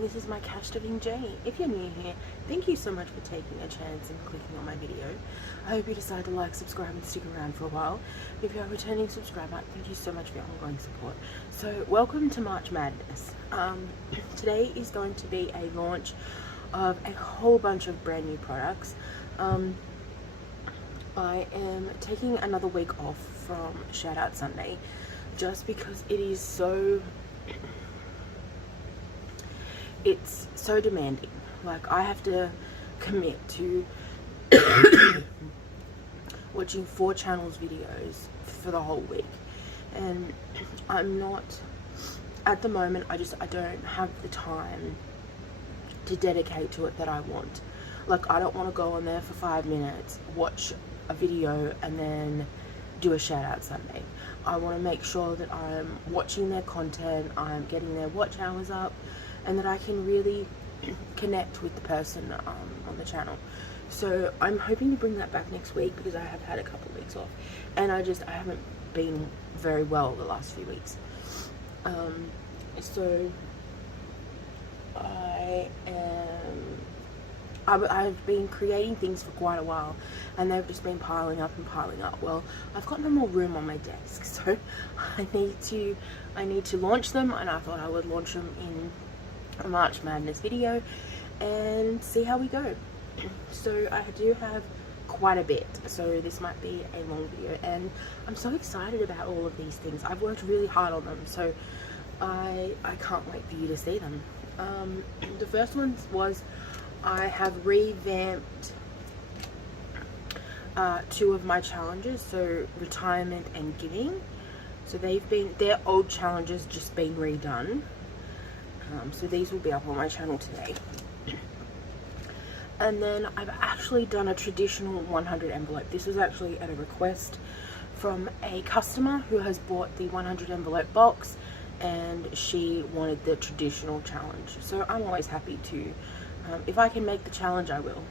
and this is my cash stuffing journey. If you're new here, thank you so much for taking a chance and clicking on my video. I hope you decide to like, subscribe and stick around for a while. If you're a returning subscriber, thank you so much for your ongoing support. So welcome to March Madness. Today is going to be a launch of a whole bunch of brand new products. I am taking another week off from Shout Out Sunday just because it's so demanding. Like, I have to commit to watching 4 channels videos for the whole week, and I'm not at the moment. I don't have the time to dedicate to it that I want. Like, I don't want to go on there for 5 minutes, watch a video and then do a shout out Sunday. I want to make sure that I'm watching their content, I'm getting their watch hours up, and that I can really connect with the person on the channel. So I'm hoping to bring that back next week because I have had a couple of weeks off, and I haven't been very well the last few weeks. So I've been creating things for quite a while, and they've just been piling up and piling up. Well, I've got no more room on my desk, so I need to launch them, and I thought I would launch them in a March Madness video and see how we go. So I do have quite a bit, so this might be a long video, and I'm so excited about all of these things. I've worked really hard on them, so I can't wait for you to see them. The first one was, I have revamped 2 of my challenges, so retirement and giving. So their old challenges just been redone. So these will be up on my channel today. And then I've actually done a traditional 100 envelope. This was actually at a request from a customer who has bought the 100 envelope box, and she wanted the traditional challenge. So I'm always happy to, if I can make the challenge, I will.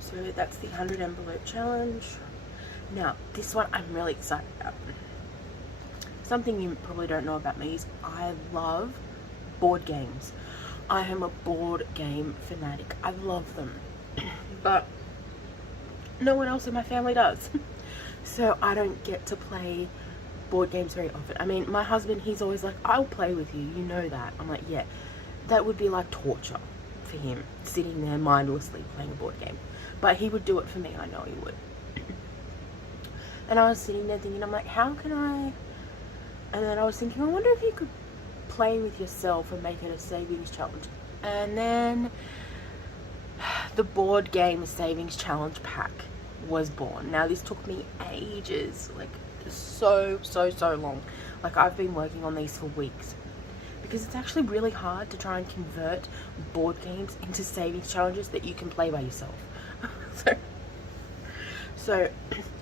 So that's the 100 envelope challenge. Now, this one I'm really excited about. Something you probably don't know about me is I love board games. I am a board game fanatic. I love them. But no one else in my family does. So I don't get to play board games very often. I mean, my husband, he's always like, I'll play with you, you know that. I'm like, yeah, that would be like torture for him, sitting there mindlessly playing a board game. But he would do it for me, I know he would. And I was sitting there thinking, I'm like, how can I? And then I was thinking, I wonder if you could play with yourself and make it a savings challenge. And then the board game savings challenge pack was born. Now, this took me ages, like so long. Like, I've been working on these for weeks because it's actually really hard to try and convert board games into savings challenges that you can play by yourself. So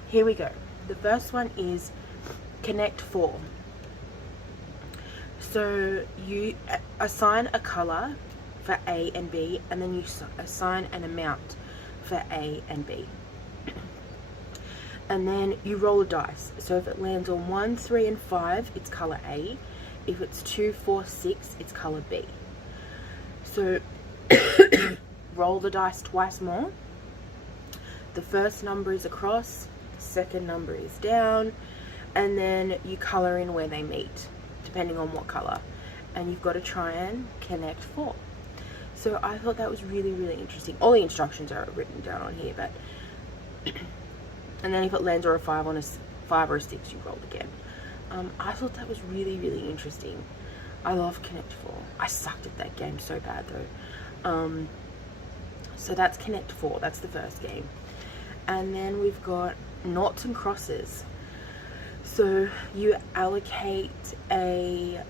here we go. The first one is Connect 4. So you assign a color for A and B, and then you assign an amount for A and B. And then you roll a dice. So if it lands on 1, 3, and 5, it's color A. If it's 2, 4, 6, it's color B. So roll the dice twice more. The first number is across, the second number is down, and then you color in where they meet, depending on what color. And you've got to try and connect 4. So I thought that was really interesting. All the instructions are written down on here, but and then if it lands on a 5 or a 6, you roll again. I thought that was really interesting. I love Connect 4. I sucked at that game so bad though. So that's Connect 4. That's the first game. And then we've got Noughts and Crosses. So you allocate a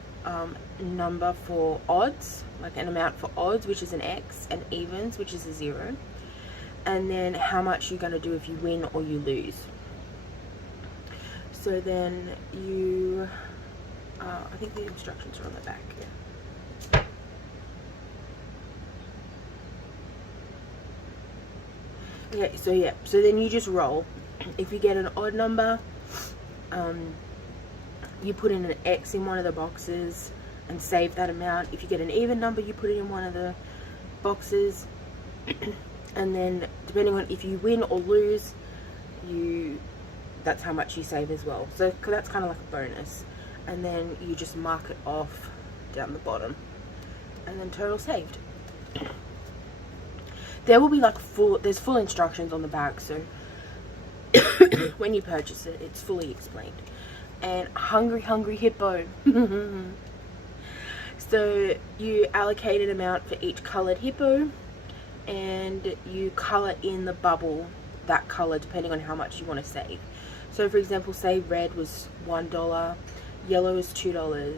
number for odds, like an amount for odds, which is an X, and evens, which is a 0. And then how much you're going to do if you win or you lose. So then you, I think the instructions are on the back. Yeah. So then you just roll. If you get an odd number, you put in an X in one of the boxes, and save that amount. If you get an even number, you put it in one of the boxes, and then depending on if you win or lose, that's how much you save as well. So that's kind of like a bonus, and then you just mark it off down the bottom, and then total saved. There will be like there's full instructions on the bag, so when you purchase it, it's fully explained. And hungry hippo. So you allocate an amount for each colored hippo, and you color in the bubble that color depending on how much you want to save. So for example, say red was $1, yellow was $2,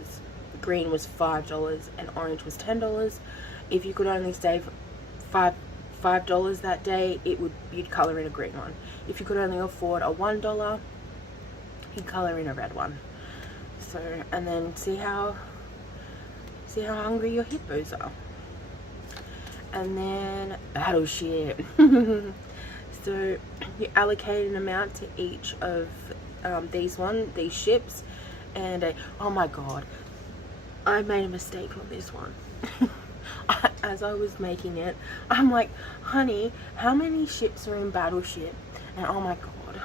green was $5, and orange was $10. If you could only save $5 that day, you'd color in a green one. If you could only afford a $1, you'd color in a red one. So, and then see how hungry your hippos are. And then battleship. So you allocate an amount to each of these ships, and oh my god, I made a mistake on this one. As I was making it, I'm like, honey, how many ships are in Battleship? And oh my god,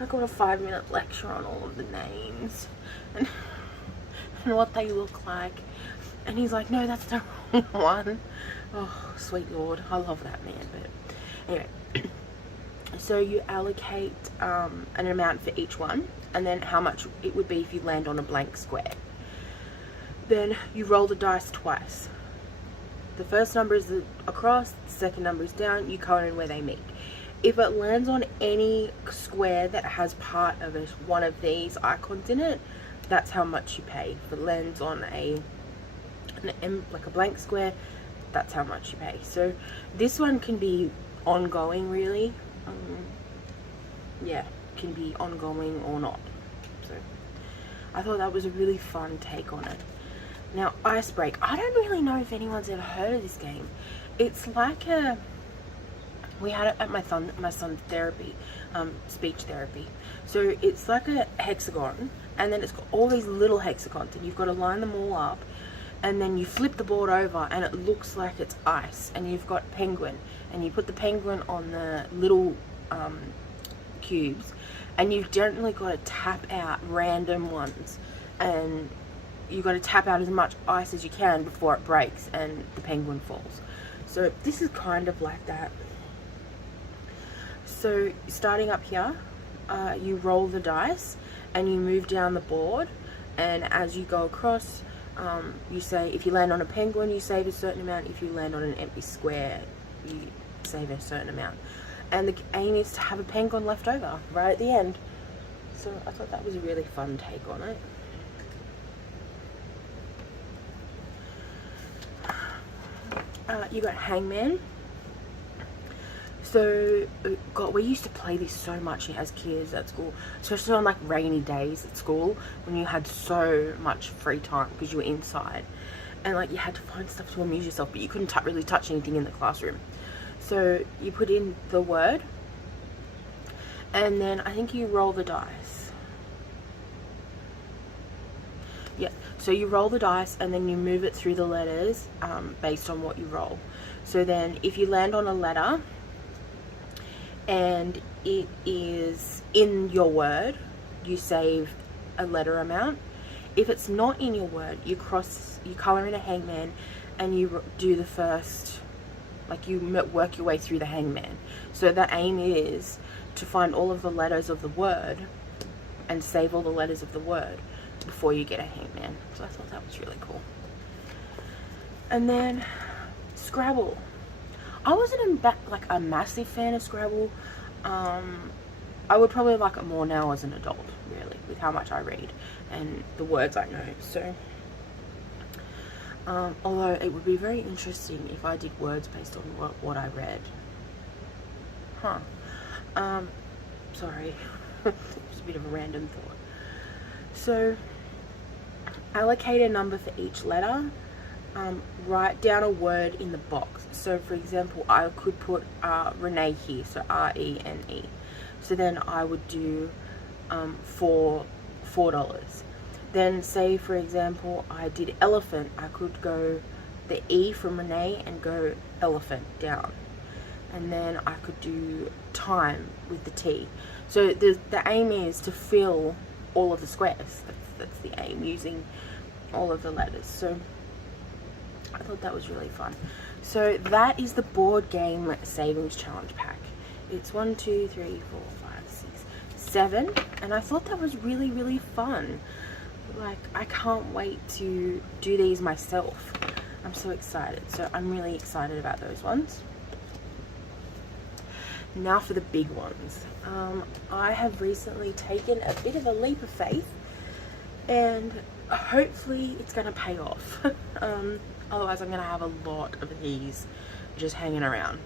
I got a 5-minute lecture on all of the names and what they look like. And he's like, no, that's the wrong one. Oh, sweet lord, I love that man. But anyway, so you allocate an amount for each one, and then how much it would be if you land on a blank square. Then you roll the dice twice. The first number is across, the second number is down, you color in where they meet. If it lands on any square that has part of one of these icons in it, that's how much you pay. If it lands on like a blank square, that's how much you pay. So this one can be ongoing, really. Yeah, can be ongoing or not. So I thought that was a really fun take on it. Now, Ice Break. I don't really know if anyone's ever heard of this game. It's like we had it at my son's therapy, speech therapy. So it's like a hexagon, and then it's got all these little hexagons, and you've got to line them all up, and then you flip the board over, and it looks like it's ice, and you've got penguin, and you put the penguin on the little cubes, and you've generally got to tap out random ones, and you've got to tap out as much ice as you can before it breaks and the penguin falls. So this is kind of like that. So starting up here, you roll the dice and you move down the board, and as you go across, you say, if you land on a penguin, you save a certain amount. If you land on an empty square, you save a certain amount. And the aim is to have a penguin left over right at the end. So I thought that was a really fun take on it. You got Hangman. So, God, we used to play this so much as kids at school, especially on like rainy days at school when you had so much free time because you were inside, and like you had to find stuff to amuse yourself, but you couldn't really touch anything in the classroom. So you put in the word, and then I think you roll the dice. Yeah, so you roll the dice and then you move it through the letters based on what you roll. So then if you land on a letter and it is in your word, you save a letter amount. If it's not in your word, you color in a hangman, and you do the first, like you work your way through the hangman. So the aim is to find all of the letters of the word and save all the letters of the word before you get a hangman. So I thought that was really cool. And then Scrabble. I wasn't like a massive fan of Scrabble. I would probably like it more now as an adult, really, with how much I read and the words I know. So although it would be very interesting if I did words based on what I read. Sorry. It was a bit of a random thought. So allocate a number for each letter. Write down a word in the box. So for example, I could put Renee here, so R-E-N-E. So then I would do $4. Then say for example I did elephant, I could go the E from Renee and go elephant down, and then I could do time with the T. So the aim is to fill all of the squares. That's the aim, using all of the letters. So I thought that was really fun. So that is the board game savings challenge pack. It's 1, 2, 3, 4, 5, 6, 7, and I thought that was really, really fun. Like, I can't wait to do these myself. I'm so excited. So I'm really excited about those ones. Now for the big ones. I have recently taken a bit of a leap of faith, and hopefully it's going to pay off. Otherwise I'm going to have a lot of these just hanging around.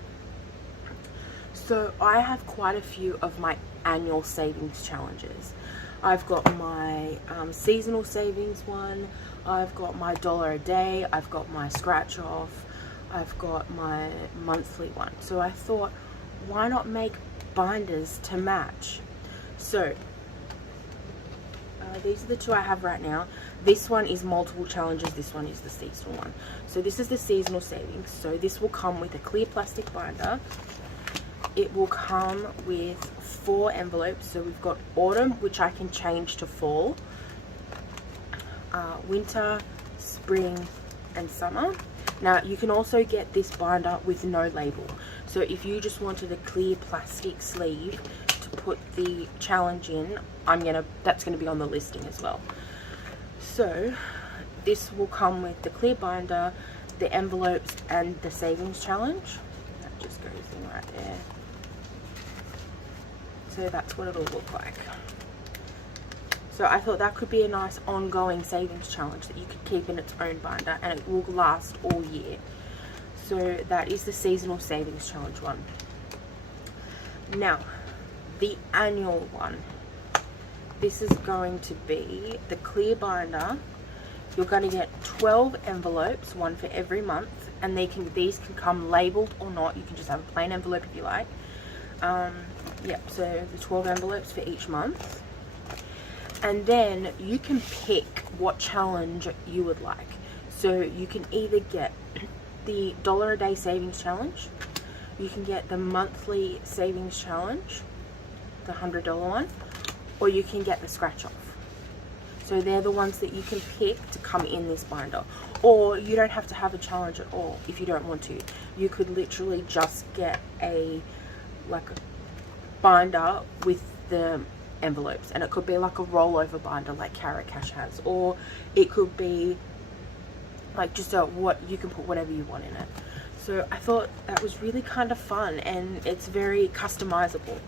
So I have quite a few of my annual savings challenges. I've got my seasonal savings one, I've got my $1 a day, I've got my scratch off, I've got my monthly one. So I thought, why not make binders to match? So these are the two I have right now. This one is multiple challenges, this one is the seasonal one. So this is the seasonal savings. So this will come with a clear plastic binder. It will come with 4 envelopes. So we've got autumn, which I can change to fall, winter, spring, and summer. Now you can also get this binder with no label. So if you just wanted a clear plastic sleeve to put the challenge in, that's gonna be on the listing as well. So this will come with the clear binder, the envelopes, and the savings challenge. That just goes in right there. So that's what it'll look like. So I thought that could be a nice ongoing savings challenge that you could keep in its own binder, and it will last all year. So that is the seasonal savings challenge one. Now, the annual one. This is going to be the clear binder. You're going to get 12 envelopes, one for every month, and these can come labeled or not. You can just have a plain envelope if you like. Yep, so the 12 envelopes for each month. And then you can pick what challenge you would like. So you can either get the $1 a day savings challenge, you can get the monthly savings challenge, the $100 one, or you can get the scratch off. So they're the ones that you can pick to come in this binder. Or you don't have to have a challenge at all if you don't want to. You could literally just get a binder with the envelopes, and it could be like a rollover binder like Carrot Cash has, or it could be like just what you can put whatever you want in it. So I thought that was really kind of fun, and it's very customizable.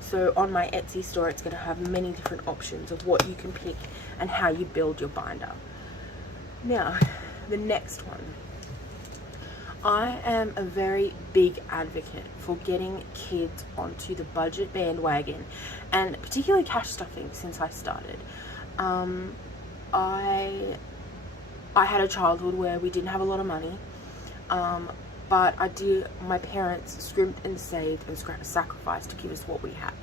So on my Etsy store, it's going to have many different options of what you can pick and how you build your binder. Now, the next one. I am a very big advocate for getting kids onto the budget bandwagon, and particularly cash stuffing since I started. I had a childhood where we didn't have a lot of money, but my parents scrimped and saved and sacrificed to give us what we had.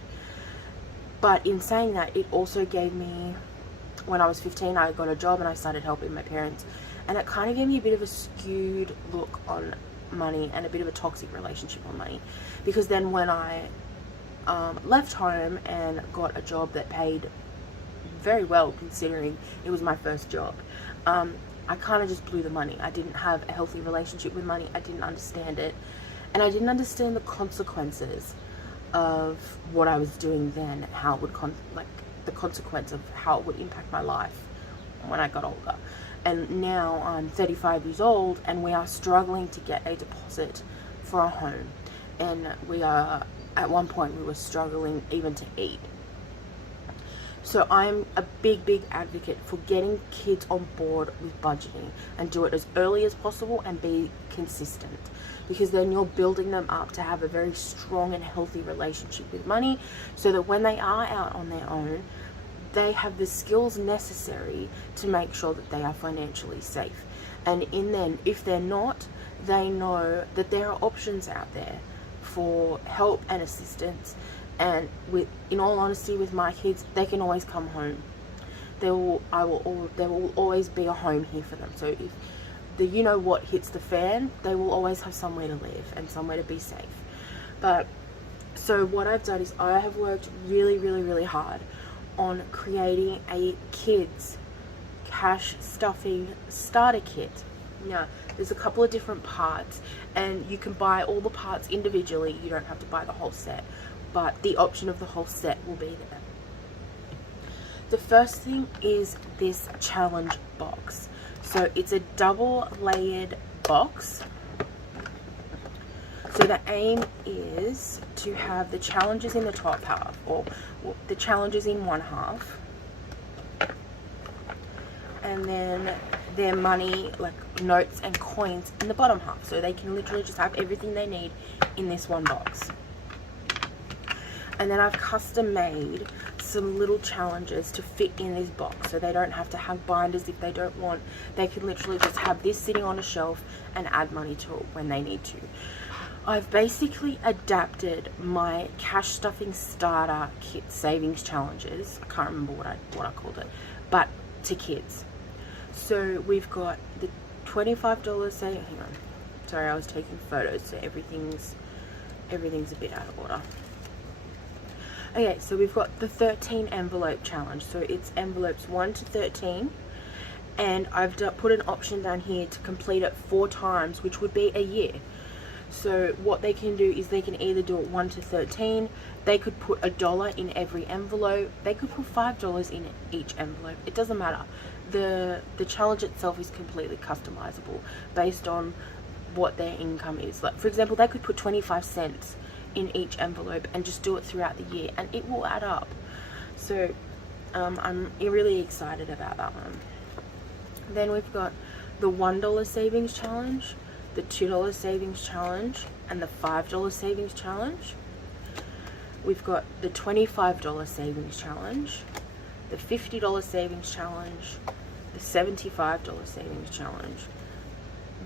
But in saying that, it also gave me, when I was 15, I got a job and I started helping my parents. And it kind of gave me a bit of a skewed look on money and a bit of a toxic relationship on money. Because then when I left home and got a job that paid very well, considering it was my first job, I kind of just blew the money. I didn't have a healthy relationship with money. I didn't understand it. And I didn't understand the consequences of what I was doing then, how it would, the consequence of how it would impact my life when I got older. And now I'm 35 years old, and we are struggling to get a deposit for a home. And at one point we were struggling even to eat. So I'm a big advocate for getting kids on board with budgeting, and do it as early as possible and be consistent, because then you're building them up to have a very strong and healthy relationship with money, so that when they are out on their own, they have the skills necessary to make sure that they are financially safe. And if they're not, they know that there are options out there for help and assistance. And in all honesty, with my kids, they can always come home. there will always be a home here for them. So if the you know what hits the fan, they will always have somewhere to live and somewhere to be safe. But so what I've done is I have worked really hard on creating a kids cash stuffing starter kit. Now there's a couple of different parts, and you can buy all the parts individually. You don't have to buy the whole set, but the option of the whole set will be there. The first thing is this challenge box. So it's a double layered box. So the aim is to have the challenges in the top half, or the challenges in one half, and then their money, like notes and coins, in the bottom half. So they can literally just have everything they need in this one box. And then I've custom made some little challenges to fit in this box, so they don't have to have binders if they don't want. They can literally just have this sitting on a shelf and add money to it when they need to. I've basically adapted my cash stuffing starter kit savings challenges, I can't remember what I called it, but to kids. So we've got the $25 saving, hang on, sorry, I was taking photos, so everything's a bit out of order. Okay, so we've got the 13 envelope challenge. So it's envelopes 1 to 13, and I've put an option down here to complete it 4 times, which would be a year. So what they can do is they can either do it 1 to 13, they could put $1 in every envelope, they could put $5 in each envelope. It doesn't matter. The challenge itself is completely customizable based on what their income is. Like, for example, they could put 25 cents in each envelope and just do it throughout the year, and it will add up. So I'm really excited about that one. Then we've got the $1 savings challenge, the $2 savings challenge, and the $5 savings challenge. We've got the $25 savings challenge, the $50 savings challenge, the $75 savings challenge,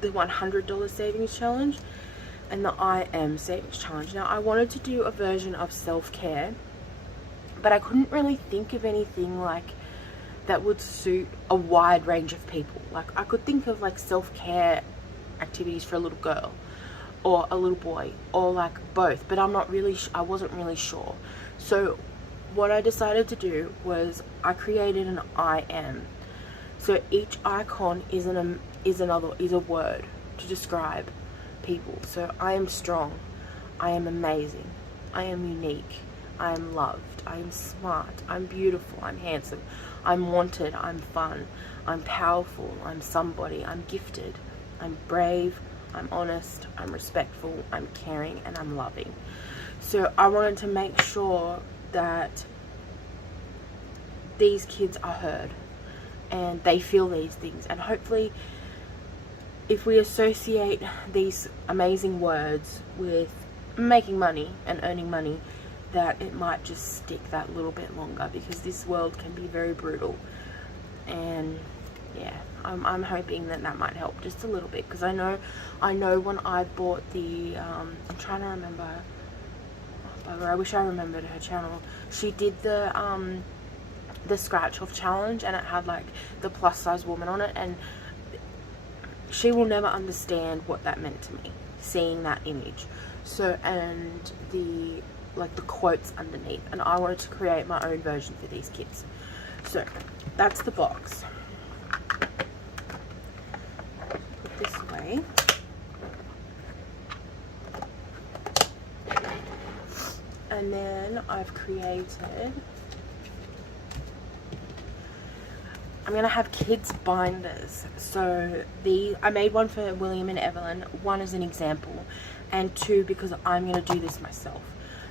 the $100 savings challenge, and the I Am savings challenge. Now I wanted to do a version of self-care, but I couldn't really think of anything like that would suit a wide range of people. Like I could think of like self-care activities for a little girl or a little boy, or like both, but I wasn't really sure. So what I decided to do was I created an I Am. So each icon is a word to describe people. So I am strong, I am amazing, I am unique, I am loved, I am smart, I'm beautiful, I'm handsome, I'm wanted, I'm fun, I'm powerful, I'm somebody, I'm gifted, I'm brave, I'm honest, I'm respectful, I'm caring, and I'm loving. So I wanted to make sure that these kids are heard and they feel these things, and hopefully if we associate these amazing words with making money and earning money, that it might just stick that little bit longer, because this world can be very brutal. And yeah, I'm hoping that might help just a little bit, because I know when I bought the I'm trying to remember, I wish I remembered her channel. She did the scratch off challenge, and it had like the plus size woman on it, and she will never understand what that meant to me, seeing that image. So, and the quotes underneath, and I wanted to create my own version for these kids. So that's the box. Put this away. And then I've created, I'm going to have kids binders. So I made one for William and Evelyn, one as an example, and 2 because I'm going to do this myself.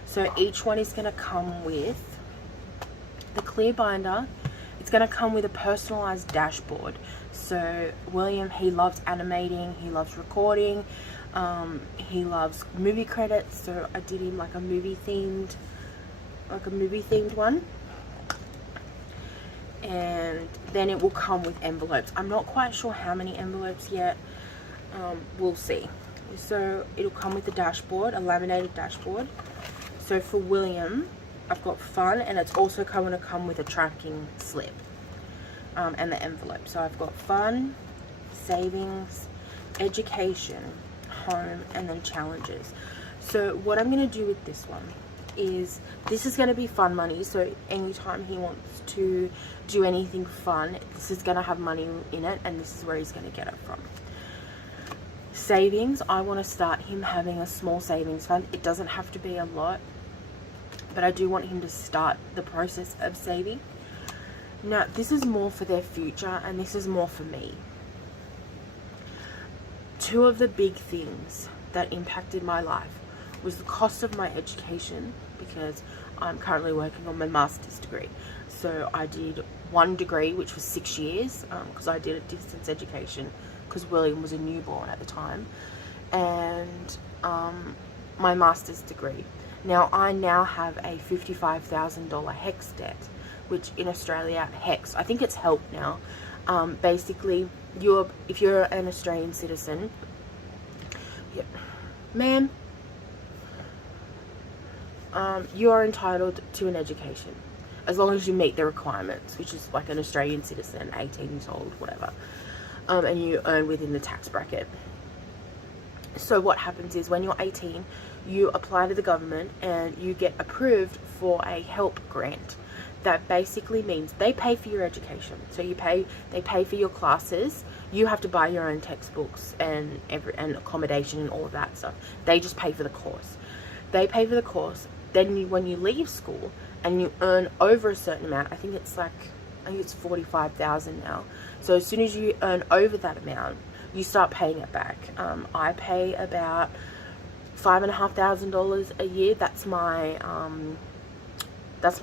So each one is going to come with the clear binder. It's going to come with a personalized dashboard. So William, he loves animating, he loves recording, he loves movie credits, so I did him like a movie themed one. And then it will come with envelopes. I'm not quite sure how many envelopes yet. We'll see. So it'll come with a dashboard, a laminated dashboard. So for William, I've got fun, and it's also going to come with a tracking slip. and the envelope. So I've got fun, savings, education, home, and then challenges. So what I'm going to do with this one is, this is going to be fun money. So anytime he wants to do anything fun, this is going to have money in it, and this is where he's going to get it from. Savings, I want to start him having a small savings fund. It doesn't have to be a lot, but I do want him to start the process of saving. Now, this is more for their future, and this is more for me. Two of the big things that impacted my life was the cost of my education, because I'm currently working on my master's degree. So I did one degree, which was 6 years, because I did a distance education, because William was a newborn at the time, and my master's degree. Now, I now have a $55,000 HEX debt, which in Australia, HEX, I think it's HELP now. Basically, if you're an Australian citizen, yeah, ma'am, you are entitled to an education, as long as you meet the requirements, which is like an Australian citizen, 18 years old, whatever, and you earn within the tax bracket. So what happens is, when you're 18, you apply to the government and you get approved for a HELP grant. That basically means they pay for your education. So they pay for your classes. You have to buy your own textbooks and accommodation and all of that stuff. They just pay for the course. They pay for the course. Then when you leave school and you earn over a certain amount, I think it's 45,000 now. So as soon as you earn over that amount, you start paying it back. I pay about $5,500 a year. That's my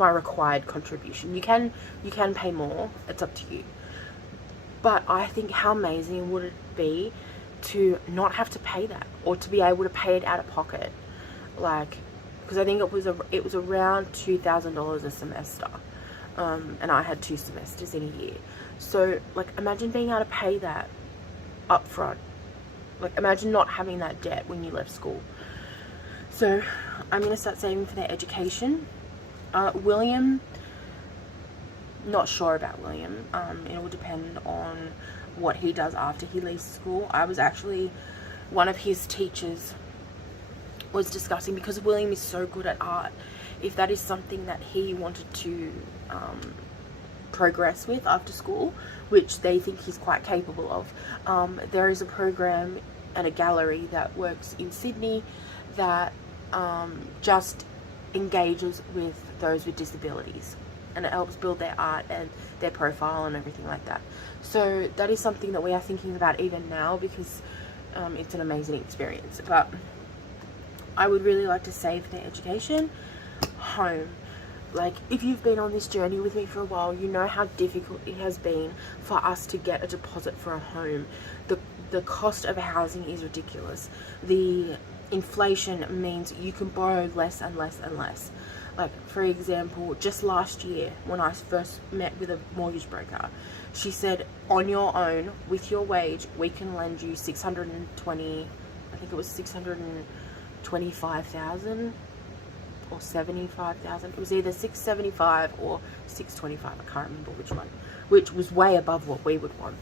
required contribution. You can pay more. It's up to you. But I think, how amazing would it be to not have to pay that, or to be able to pay it out of pocket, because I think it was around $2,000 a semester, and I had 2 semesters in a year. So imagine being able to pay that up front. Imagine not having that debt when you left school. So I'm going to start saving for their education. William, not sure about William. It will depend on what he does after he leaves school. I was actually, one of his teachers was discussing, because William is so good at art, if that is something that he wanted to progress with after school, which they think he's quite capable of. There is a program and a gallery that works in Sydney that just engages with those with disabilities, and it helps build their art and their profile and everything like that. So that is something that we are thinking about even now, because it's an amazing experience. But I would really like to save their education. Home. If you've been on this journey with me for a while, you know how difficult it has been for us to get a deposit for a home. The cost of housing is ridiculous. The inflation means you can borrow less and less and less. For example, just last year, when I first met with a mortgage broker, she said, on your own, with your wage, we can lend you 620, I think it was 625,000 or 75,000. It was either 675 or 625. I can't remember which one, which was way above what we would want.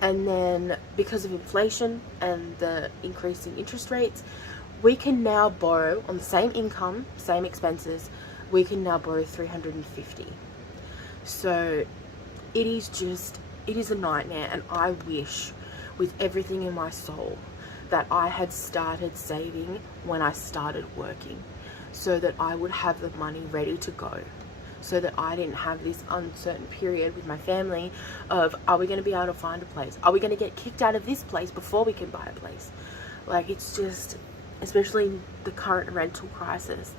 And then, because of inflation and the increasing interest rates, we can now borrow, on the same income, same expenses, we can now borrow $350. So it is a nightmare, and I wish with everything in my soul that I had started saving when I started working, so that I would have the money ready to go, so that I didn't have this uncertain period with my family of, are we going to be able to find a place? Are we going to get kicked out of this place before we can buy a place? It's just, especially the current rental crisis,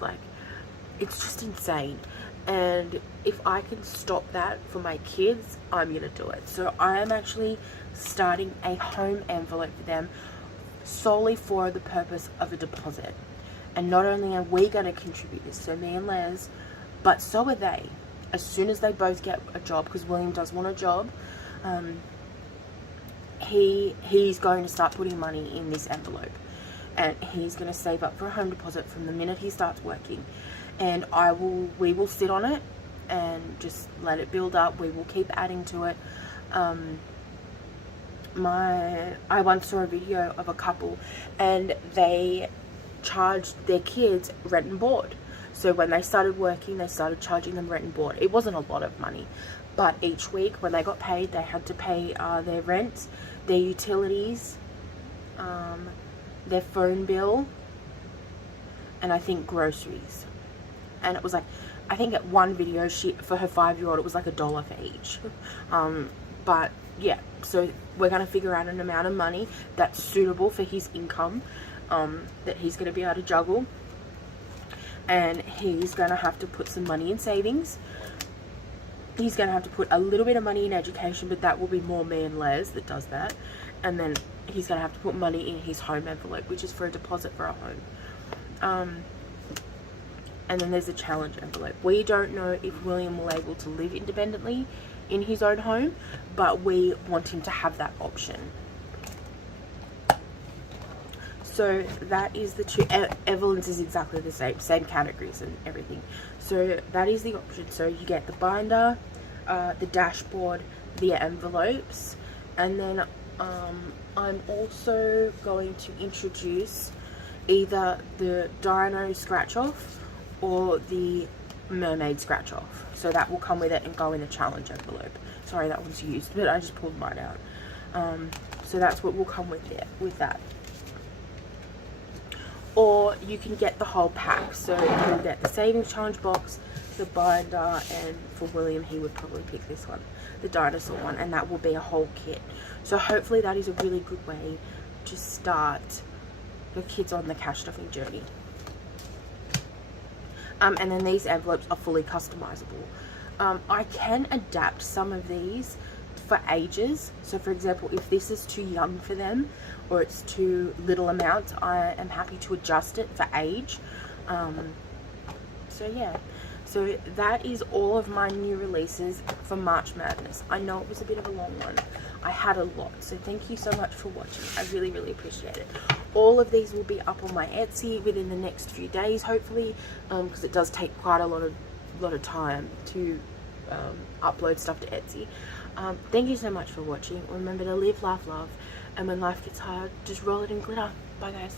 it's just insane. And if I can stop that for my kids, I'm going to do it. So I am actually starting a home envelope for them, solely for the purpose of a deposit. And not only are we going to contribute this, so me and Les, but so are they. As soon as they both get a job, because William does want a job, he's going to start putting money in this envelope, and he's going to save up for a home deposit from the minute he starts working. And we will sit on it and just let it build up. We will keep adding to it. I once saw a video of a couple, and they charged their kids rent and board. So when they started working, they started charging them rent and board. It wasn't a lot of money, but each week when they got paid, they had to pay their rent, their utilities, their phone bill, and I think groceries. And it was like, I think at one video, for her 5-year-old, it was like $1 for each. But yeah, so we're going to figure out an amount of money that's suitable for his income, that he's going to be able to juggle. And he's going to have to put some money in savings. He's going to have to put a little bit of money in education, but that will be more me and Les that does that. And then he's going to have to put money in his home envelope, which is for a deposit for a home. And then there's a challenge envelope. We don't know if William will be able to live independently in his own home, but we want him to have that option. So that is the two. Evelyn's is exactly the same categories and everything. So that is the option. So you get the binder, the dashboard, the envelopes, and then I'm also going to introduce either the dino scratch off or the mermaid scratch off. So that will come with it and go in the challenge envelope. Sorry, that one's used, but I just pulled mine out. So that's what will come with it, with that. Or you can get the whole pack. So you'll get the savings challenge box, the binder, and for William, he would probably pick this one, the dinosaur one, and that will be a whole kit. So hopefully that is a really good way to start your kids on the cash stuffing journey. And then these envelopes are fully customizable. I can adapt some of these for ages. So for example, if this is too young for them or it's too little amount, I am happy to adjust it for age. So yeah, so that is all of my new releases for March Madness. I know it was a bit of a long one. I had a lot, so thank you so much for watching. I really, really appreciate it. All of these will be up on my Etsy within the next few days, hopefully, because it does take quite a lot of time to upload stuff to Etsy. Thank you so much for watching. Remember to live, laugh, love, and when life gets hard, just roll it in glitter. Bye guys.